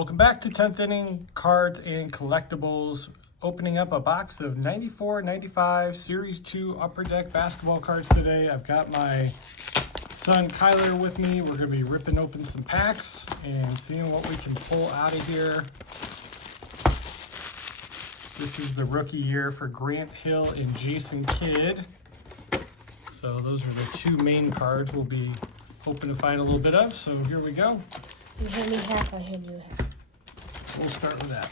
Welcome back to 10th Inning Cards and Collectibles. Opening up a box of 94-95 Series 2 Upper Deck basketball cards today. I've got my son Kylor with me. We're going to be ripping open some packs and seeing what we can pull out of here. This is the rookie year for Grant Hill and Jason Kidd. So those are the two main cards we'll be hoping to find a little bit of. So here we go. You hit me half, I hit you half. We'll start with that.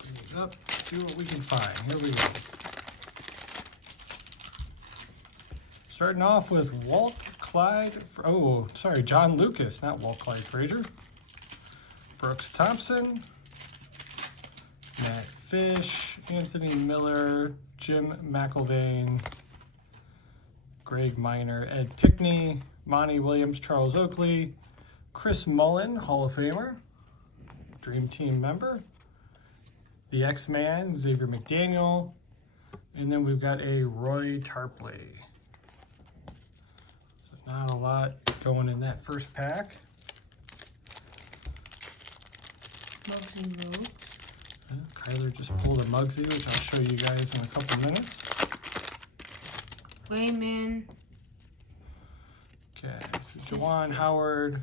Bring these up, see what we can find. Here we go. Starting off with John Lucas, not Walt Clyde Frazier. Brooks Thompson, Matt Fish, Anthony Miller, Jim McIlvain, Greg Minor, Ed Pickney, Monty Williams, Charles Oakley, Chris Mullin, Hall of Famer, Dream Team member, the X-Man, Xavier McDaniel, and then we've got a Roy Tarpley. So not a lot going in that first pack. Muggsy Road. Kylor just pulled a Muggsy, which I'll show you guys in a couple minutes. Wayman. Okay, so Juwan Howard,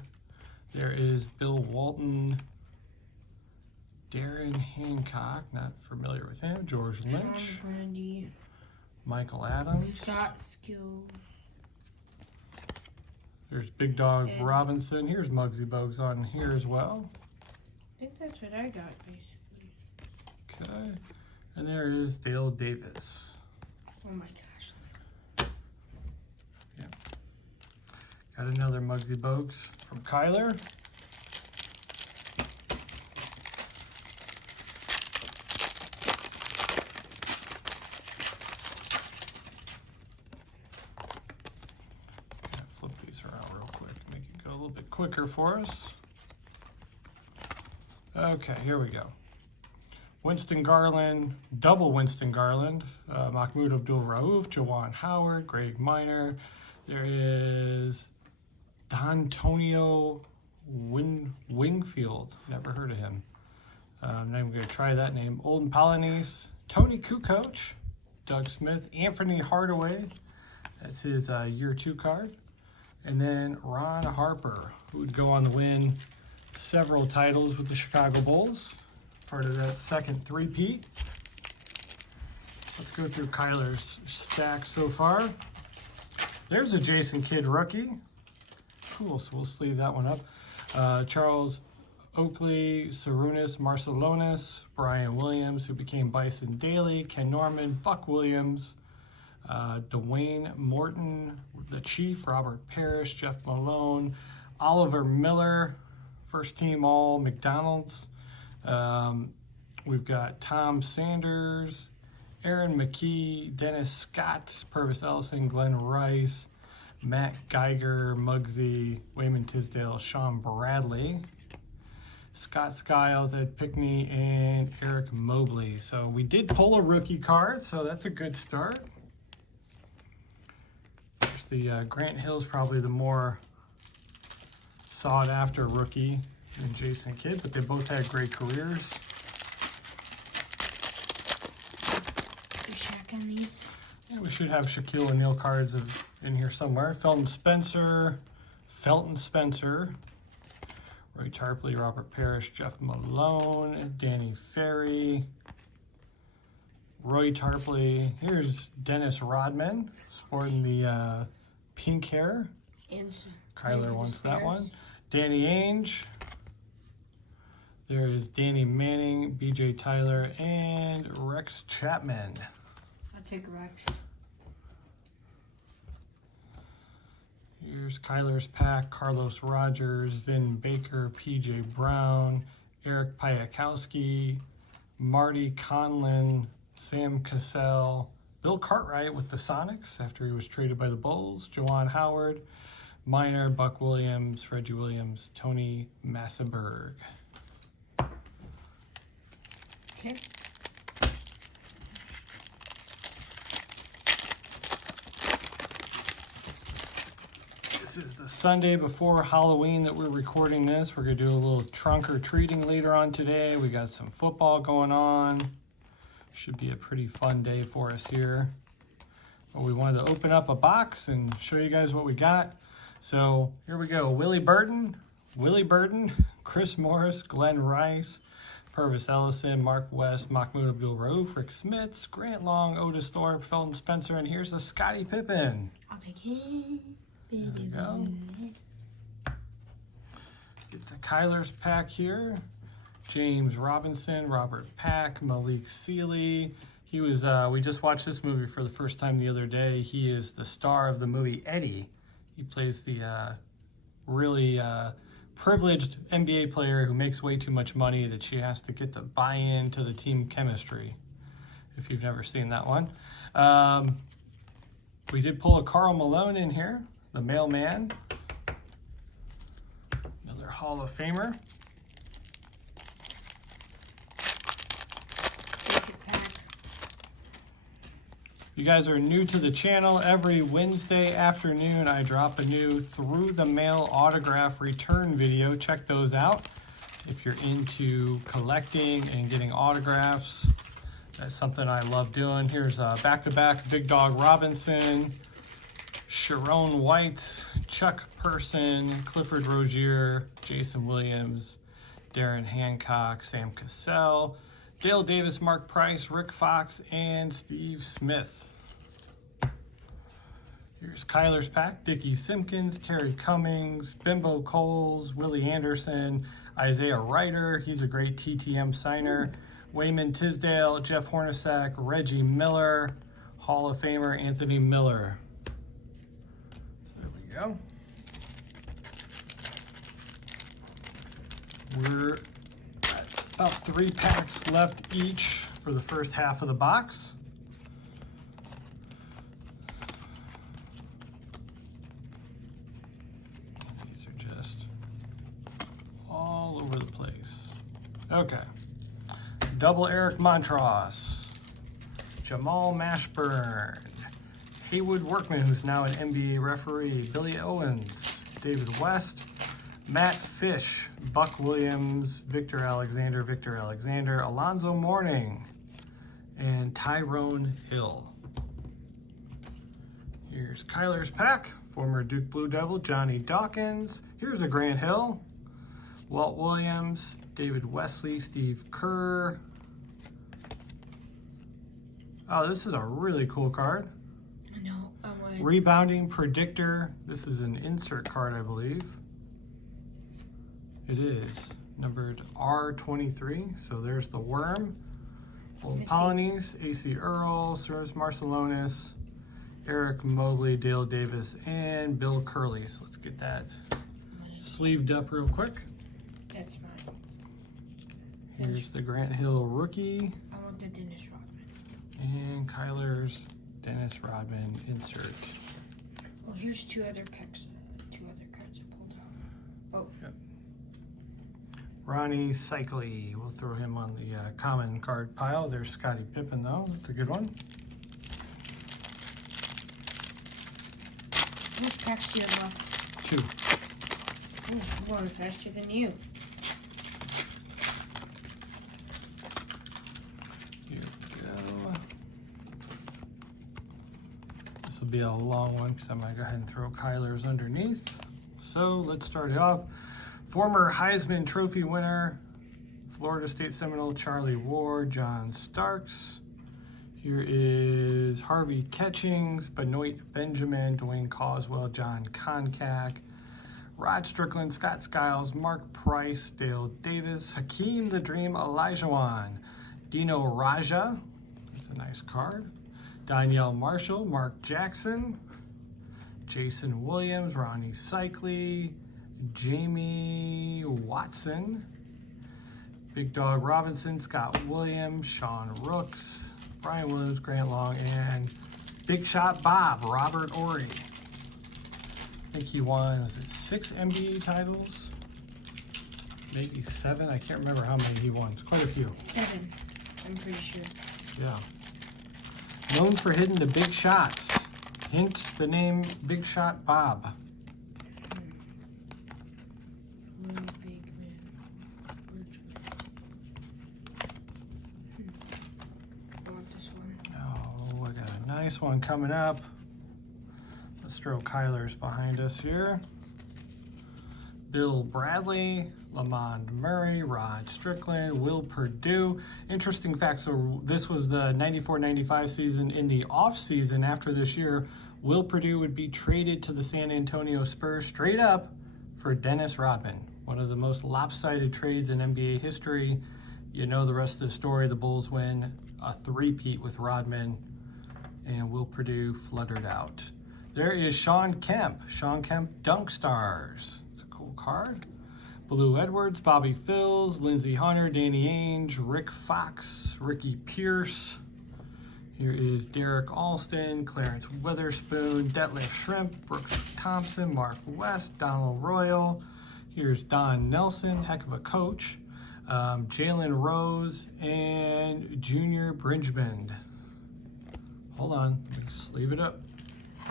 there is Bill Walton, Darren Hancock, not familiar with him, George Lynch, John Brandy. Michael Adams, Scott Skill. there's Big Dog Robinson, here's Muggsy Bogues on here as well. I think that's what I got, basically. Okay, and there is Dale Davis. Oh my gosh. Got another Muggsy Bogues from Kylor. Flip these around real quick, make it go a little bit quicker for us. Okay, here we go. Winston Garland, double Winston Garland, Mahmoud Abdul-Rauf, Juwan Howard, Greg Minor. There is D'Antonio Wingfield, never heard of him. I'm not even going to try that name. Olden Polynice, Tony Kukoc, Doug Smith, Anthony Hardaway, that's his year 2 card. And then Ron Harper, who would go on to win several titles with the Chicago Bulls, part of that second three-peat. Let's go through Kylor's stack so far. There's a Jason Kidd rookie. Cool, so we'll sleeve that one up. Charles Oakley, Sarunas Marcelonis, Brian Williams, who became Bison Daly, Ken Norman, Buck Williams, Dwayne Morton, the Chief, Robert Parrish, Jeff Malone, Oliver Miller, first team all McDonald's. We've got Tom Sanders, Aaron McKee, Dennis Scott, Purvis Ellison, Glenn Rice, Matt Geiger, Muggsy, Wayman Tisdale, Sean Bradley, Scott Skiles, Ed Pickney, and Eric Mobley. So we did pull a rookie card, so that's a good start. There's the Grant Hill's probably the more sought after rookie than Jason Kidd, but they both had great careers. Shaq on these. Yeah, we should have Shaquille O'Neal cards in here somewhere. Felton Spencer, Roy Tarpley, Robert Parrish, Jeff Malone, Danny Ferry, Roy Tarpley. Here's Dennis Rodman, sporting the pink hair. Kylor wants that one. Danny Ainge. There is Danny Manning, BJ Tyler, and Rex Chapman. I'll take Rex. Here's Kylor's pack, Carlos Rogers, Vin Baker, PJ Brown, Eric Piakowski, Marty Conlin, Sam Cassell, Bill Cartwright with the Sonics after he was traded by the Bulls, Juwan Howard, Minor, Buck Williams, Reggie Williams, Tony Massenberg. Okay. This is the Sunday before Halloween that we're recording this. We're going to do a little trunk or treating later on today. We got some football going on. Should be a pretty fun day for us here. But we wanted to open up a box and show you guys what we got. So here we go. Willie Burton, Chris Morris, Glenn Rice, Purvis Ellison, Mark West, Mahmoud Abdul-Rauf, Rick Smits, Grant Long, Otis Thorpe, Felton Spencer, and here's a Scottie Pippen. I'll take it. There we go. Get the Kylor's pack here. James Robinson, Robert Pack, Malik Sealy. He was, we just watched this movie for the first time the other day. He is the star of the movie Eddie. He plays the really privileged NBA player who makes way too much money that she has to get to buy into the team chemistry, if you've never seen that one. We did pull a Karl Malone in here, the mailman. Another Hall of Famer. You guys are new to the channel. Every Wednesday afternoon, I drop a new through the mail autograph return video. Check those out. If you're into collecting and getting autographs, that's something I love doing. Here's back-to-back Big Dog Robinson, Sharon White, Chuck Person, Clifford Rozier, Jason Williams, Darren Hancock, Sam Cassell, Dale Davis, Mark Price, Rick Fox, and Steve Smith. Here's Kylor's pack. Dickie Simpkins, Kerry Cummings, Bimbo Coles, Willie Anderson, Isaiah Ryder. He's a great TTM signer. Wayman Tisdale, Jeff Hornacek, Reggie Miller, Hall of Famer Anthony Miller. So there we go. We're about 3 packs left each for the first half of the box. These are just all over the place. Okay. Double Eric Montross, Jamal Mashburn, Haywood Workman, who's now an NBA referee, Billy Owens, David West, Matt Fish, Buck Williams, Victor Alexander, Alonzo Mourning, and Tyrone Hill. Here's Kylor's pack, former Duke Blue Devil, Johnny Dawkins. Here's a Grant Hill, Walt Williams, David Wesley, Steve Kerr. Oh, this is a really cool card. I know. I want. Rebounding Predictor. This is an insert card, I believe. It is numbered R23. So there's the Worm, Old Polonies, AC Earl, Cyrus Marcellonis, Eric Mobley, Dale Davis, and Bill Curley. So let's get that sleeved up real quick. That's mine. Here's the Grant Hill rookie. I want the Dennis Rodman. And Kylor's Dennis Rodman insert. Oh, here's 2 other packs. 2 other cards I pulled out. Oh. Yep. Ronnie Cycli. We'll throw him on the common card pile. There's Scottie Pippen, though. That's a good one. How much packs do you have left? 2. Ooh, I'm going faster than you. Here we go. This will be a long one because I'm going to go ahead and throw Kylor's underneath. So let's start it off. Former Heisman Trophy winner, Florida State Seminole Charlie Ward, John Starks. Here is Harvey Catchings, Benoit Benjamin, Dwayne Coswell, John Concack, Rod Strickland, Scott Skiles, Mark Price, Dale Davis, Hakeem the Dream Olajuwon, Dino Raja, that's a nice card, Danielle Marshall, Mark Jackson, Jason Williams, Ronnie Cycli, Jamie Watson, Big Dog Robinson, Scott Williams, Sean Rooks, Brian Williams, Grant Long, and Big Shot Bob, Robert Ory. I think he won, was it 6 NBA titles? Maybe 7? I can't remember how many he won. It's quite a few. 7, I'm pretty sure. Yeah. Known for hitting the big shots. Hint the name Big Shot Bob. nice one coming up. Let's throw Kylor's behind us here. Bill Bradley, Lamond Murray, Rod Strickland, Will Perdue. Interesting fact, so this was the 94-95 season. In the off-season after this year, Will Perdue would be traded to the San Antonio Spurs straight up for Dennis Rodman. One of the most lopsided trades in NBA history. You know the rest of the story. The Bulls win a three-peat with Rodman, and Will Perdue fluttered out. There is Sean Kemp. Sean Kemp Dunk Stars. It's a cool card. Blue Edwards, Bobby Phills, Lindsey Hunter, Danny Ainge, Rick Fox, Ricky Pierce. Here is Derek Alston, Clarence Witherspoon, Detlef Shrimp, Brooks Thompson, Mark West, Donald Royal. Here's Don Nelson, heck of a coach. Jalen Rose and Junior Bridgman. Hold on, let me sleeve it up.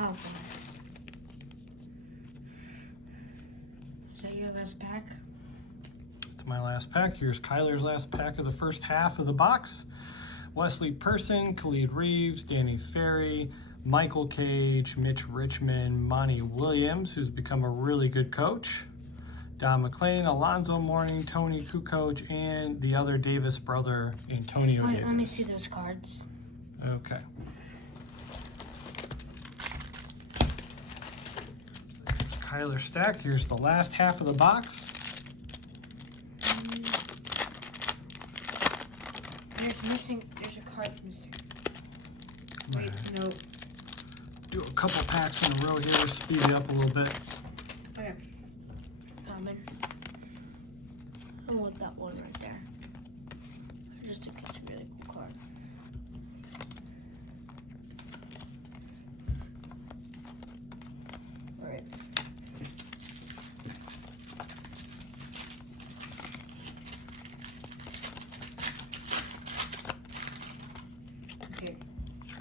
Oh, is that your last pack? It's my last pack. Here's Kylor's last pack of the first half of the box. Wesley Person, Khalid Reeves, Danny Ferry, Michael Cage, Mitch Richmond, Monty Williams, who's become a really good coach, Don McClain, Alonzo Mourning, Tony Kukoc, and the other Davis brother, Antonio Wait, Davis. let me see those cards. Okay. Kylor stack. Here's the last half of the box. There's a card missing. Wait, no. Do a couple packs in a row here, speed it up a little bit. Okay. Coming. I want that one right there. I just think it's a really cool card. Alright.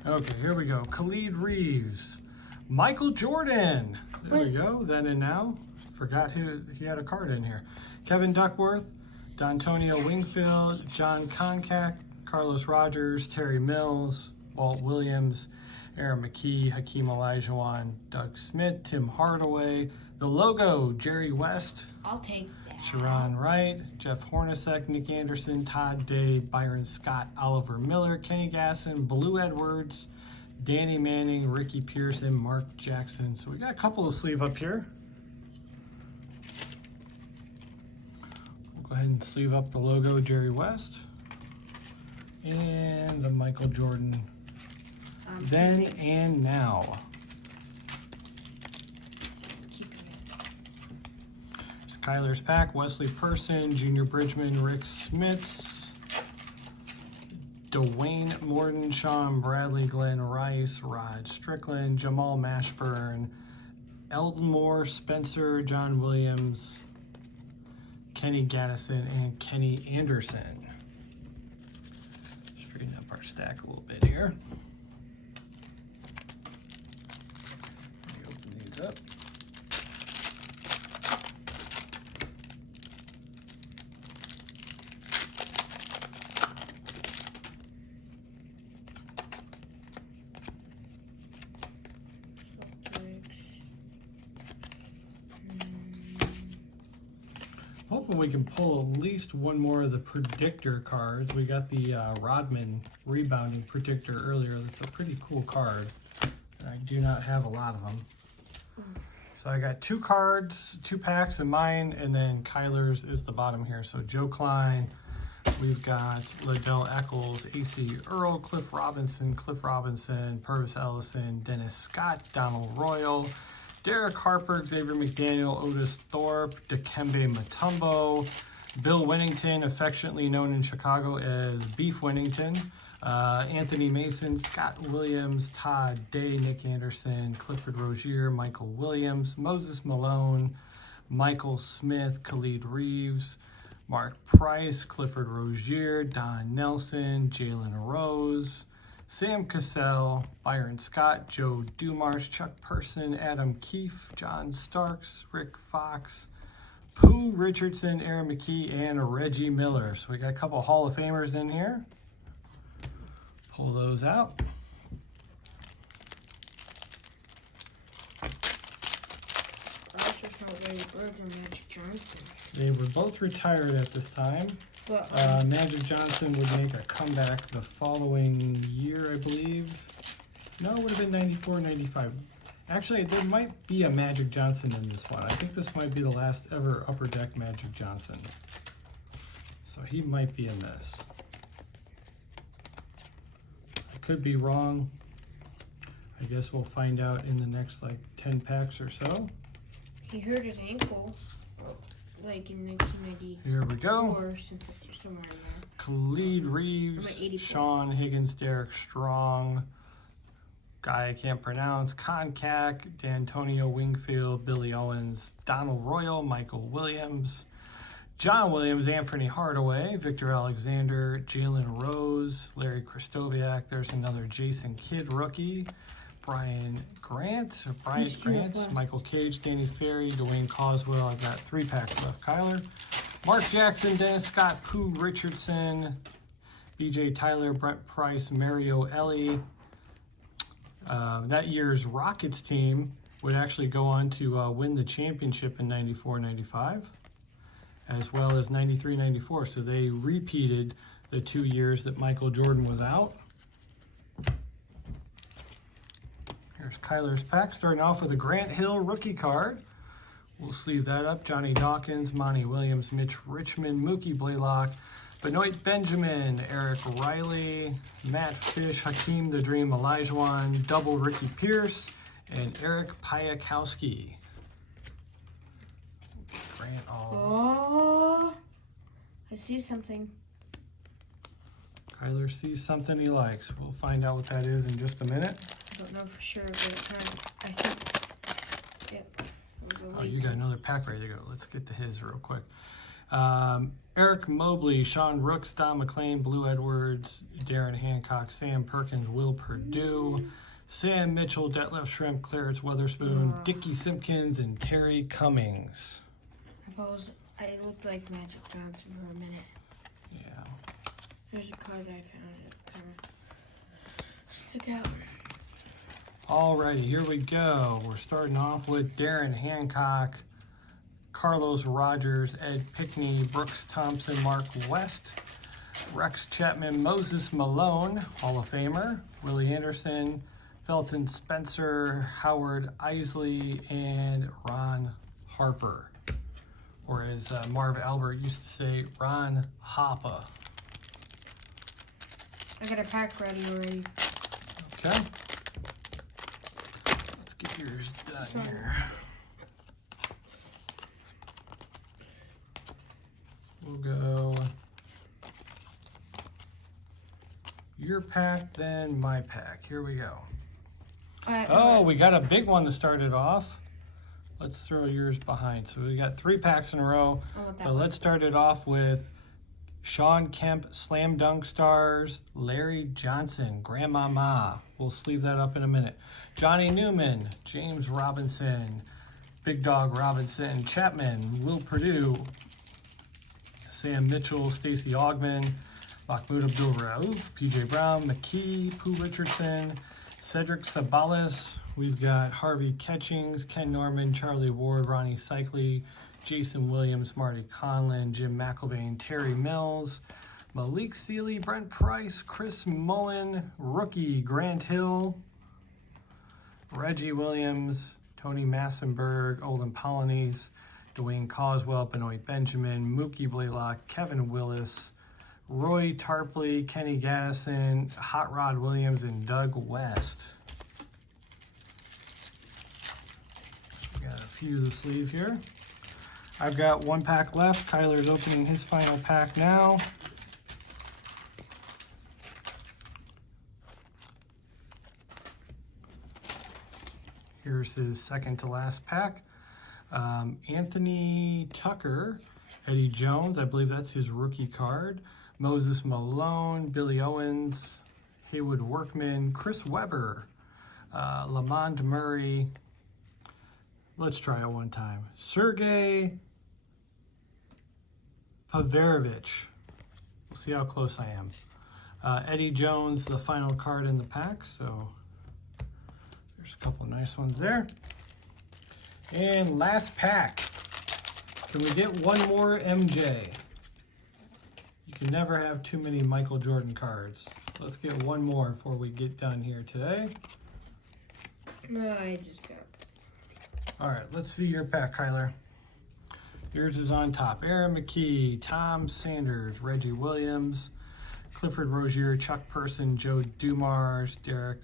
Okay, here we go. Khalid Reeves. Michael Jordan. There we go. Then and now. Forgot he had a card in here. Kevin Duckworth, D'Antonio Wingfield, John Koncak, Carlos Rogers, Terry Mills, Walt Williams, Aaron McKee, Hakeem Olajuwon, Doug Smith, Tim Hardaway. The logo, Jerry West. I'll take that. Sharon Wright, Jeff Hornacek, Nick Anderson, Todd Day, Byron Scott, Oliver Miller, Kenny Gasson, Blue Edwards, Danny Manning, Ricky Pearson, Mark Jackson. So we got a couple of sleeve up here. We'll go ahead and sleeve up the logo, Jerry West, and the Michael Jordan. Then and now. Kylor's pack, Wesley Person, Junior Bridgman, Rick Smits, Dwayne Morton, Sean Bradley, Glenn Rice, Rod Strickland, Jamal Mashburn, Elmore Spencer, John Williams, Kenny Gaddison, and Kenny Anderson. Straighten up our stack a little bit here. Let me open these up. Hoping we can pull at least one more of the predictor cards. We got the Rodman rebounding predictor earlier. That's a pretty cool card. And I do not have a lot of them. So I got two cards, two packs in mine, and then Kylor's is the bottom here. So Joe Klein, we've got Liddell Eccles, AC Earl, Cliff Robinson, Purvis Ellison, Dennis Scott, Donald Royal, Derek Harper, Xavier McDaniel, Otis Thorpe, Dikembe Mutombo, Bill Winnington, affectionately known in Chicago as Beef Winnington, Anthony Mason, Scott Williams, Todd Day, Nick Anderson, Clifford Rozier, Michael Williams, Moses Malone, Michael Smith, Khalid Reeves, Mark Price, Clifford Rozier, Don Nelson, Jalen Rose, Sam Cassell, Byron Scott, Joe Dumars, Chuck Person, Adam Keefe, John Starks, Rick Fox, Pooh Richardson, Aaron McKee, and Reggie Miller. So we got a couple Hall of Famers in here. Pull those out. Larry Bird and Magic Johnson. They were both retired at this time. But Magic Johnson would make a comeback the following year, I believe. No, it would have been 94, 95. Actually, there might be a Magic Johnson in this one. I think this might be the last ever Upper Deck Magic Johnson. So he might be in this. I could be wrong. I guess we'll find out in the next like 10 packs or so. he hurt his ankle, like in 1994. Here we go. Somewhere in there. Khalid Reeves, 84. Sean Higgins, Derek Strong, guy I can't pronounce, Concac, D'Antonio Wingfield, Billy Owens, Donald Royal, Michael Williams, John Williams, Anthony Hardaway, Victor Alexander, Jalen Rose, Larry Kristoviak. There's another Jason Kidd rookie, Bryant Grant, Michael Cage, Danny Ferry, Dwayne Coswell. I've got 3 packs left. Kylor, Mark Jackson, Dennis Scott, Pooh Richardson, BJ Tyler, Brent Price, Mario Ellie. That year's Rockets team would actually go on to win the championship in 94-95, as well as 93-94. So they repeated the 2 years that Michael Jordan was out. Here's Kylor's pack, starting off with a Grant Hill rookie card. We'll sleeve that up. Johnny Dawkins, Monty Williams, Mitch Richmond, Mookie Blaylock, Benoit Benjamin, Eric Riley, Matt Fish, Hakeem the Dream Olajuwon, double Ricky Pierce, and Eric Piakowski. Grant all. Oh, I see something. Kylor sees something he likes. We'll find out what that is in just a minute. I don't know for sure, but it kind of, I think, yep. Oh, you got another pack ready to go. Let's get to his real quick. Eric Mobley, Sean Rooks, Don McClain, Blue Edwards, Darren Hancock, Sam Perkins, Will Perdue, Sam Mitchell, Detlef Shrimp, Clarence Weatherspoon, Dickie Simpkins, and Terry Cummings. I looked like Magic Johnson for a minute. Yeah. There's a card that I found that kind of stuck out. Alrighty, here we go. We're starting off with Darren Hancock, Carlos Rogers, Ed Pickney, Brooks Thompson, Mark West, Rex Chapman, Moses Malone, Hall of Famer, Willie Anderson, Felton Spencer, Howard Isley, and Ron Harper. Or as Marv Albert used to say, Ron Hoppa. I got a pack ready already. Okay. Let's get yours done here. We'll go your pack, then my pack. Here we go. Oh, we got a big one to start it off. Let's throw yours behind. So we got 3 packs in a row. But let's start it off with Sean Kemp, Slam Dunk Stars, Larry Johnson, Grandmama. We'll sleeve that up in a minute. Johnny Newman, James Robinson, Big Dog Robinson, Chapman, Will Perdue, Sam Mitchell, Stacey Augman, Mahmoud Abdul-Rauf, PJ Brown, McKee, Pooh Richardson, Cedric Sabalas. We've got Harvey Catchings, Ken Norman, Charlie Ward, Ronnie Cycli, Jason Williams, Marty Conlon, Jim McElvain, Terry Mills, Malik Sealy, Brent Price, Chris Mullen, rookie Grant Hill, Reggie Williams, Tony Massenberg, Olin Polynice, Dwayne Coswell, Benoit Benjamin, Mookie Blaylock, Kevin Willis, Roy Tarpley, Kenny Gaddison, Hot Rod Williams, and Doug West. We got a few to sleeve here. I've got 1 pack left. Kylor's opening his final pack now. Here's his second to last pack. Anthony Tucker, Eddie Jones, I believe that's his rookie card. Moses Malone, Billy Owens, Haywood Workman, Chris Webber, Lamond Murray. Let's try it one time. Sergei Paverovich. We'll see how close I am. Eddie Jones, the final card in the pack, so there's a couple nice ones there. And last pack. Can we get one more MJ? You can never have too many Michael Jordan cards. Let's get one more before we get done here today. No, I just got. All right, let's see your pack, Kylor. Yours is on top. Aaron McKee, Tom Sanders, Reggie Williams, Clifford Rozier, Chuck Person, Joe Dumars, Derek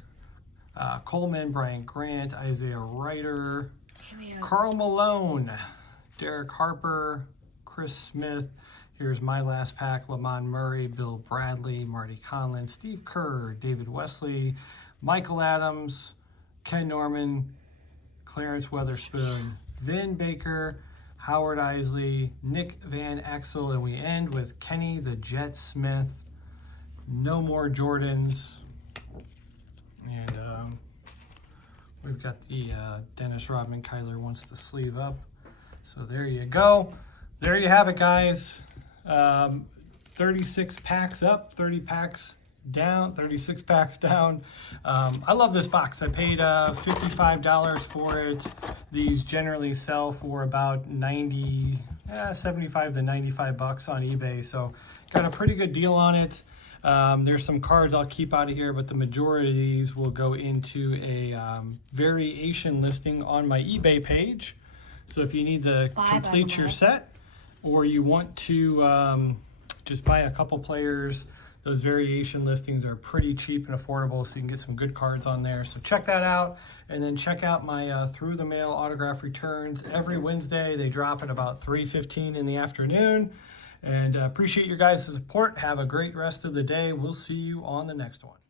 Coleman, Brian Grant, Isaiah Ryder, Karl Malone, Derek Harper, Chris Smith. Here's my last pack. Lamont Murray, Bill Bradley, Marty Conlon, Steve Kerr, David Wesley, Michael Adams, Ken Norman, Clarence Weatherspoon, Vin Baker, Howard Isley, Nick Van Exel, and we end with Kenny the Jet Smith. No more Jordans. And we've got the Dennis Rodman. Kylor wants the sleeve up. So there you go. There you have it, guys. 36 packs up, 30 packs down, 36 packs down. I love this box. I paid $55 for it. These generally sell for about 75 to 95 bucks on eBay. So got a pretty good deal on it. There's some cards I'll keep out of here, but the majority of these will go into a variation listing on my eBay page. So if you need to complete your set, or you want to just buy a couple players, those variation listings are pretty cheap and affordable, so you can get some good cards on there. So check that out, and then check out my through the mail autograph returns every Wednesday. They drop at about 3:15 in the afternoon. And appreciate your guys' support. Have a great rest of the day. We'll see you on the next one.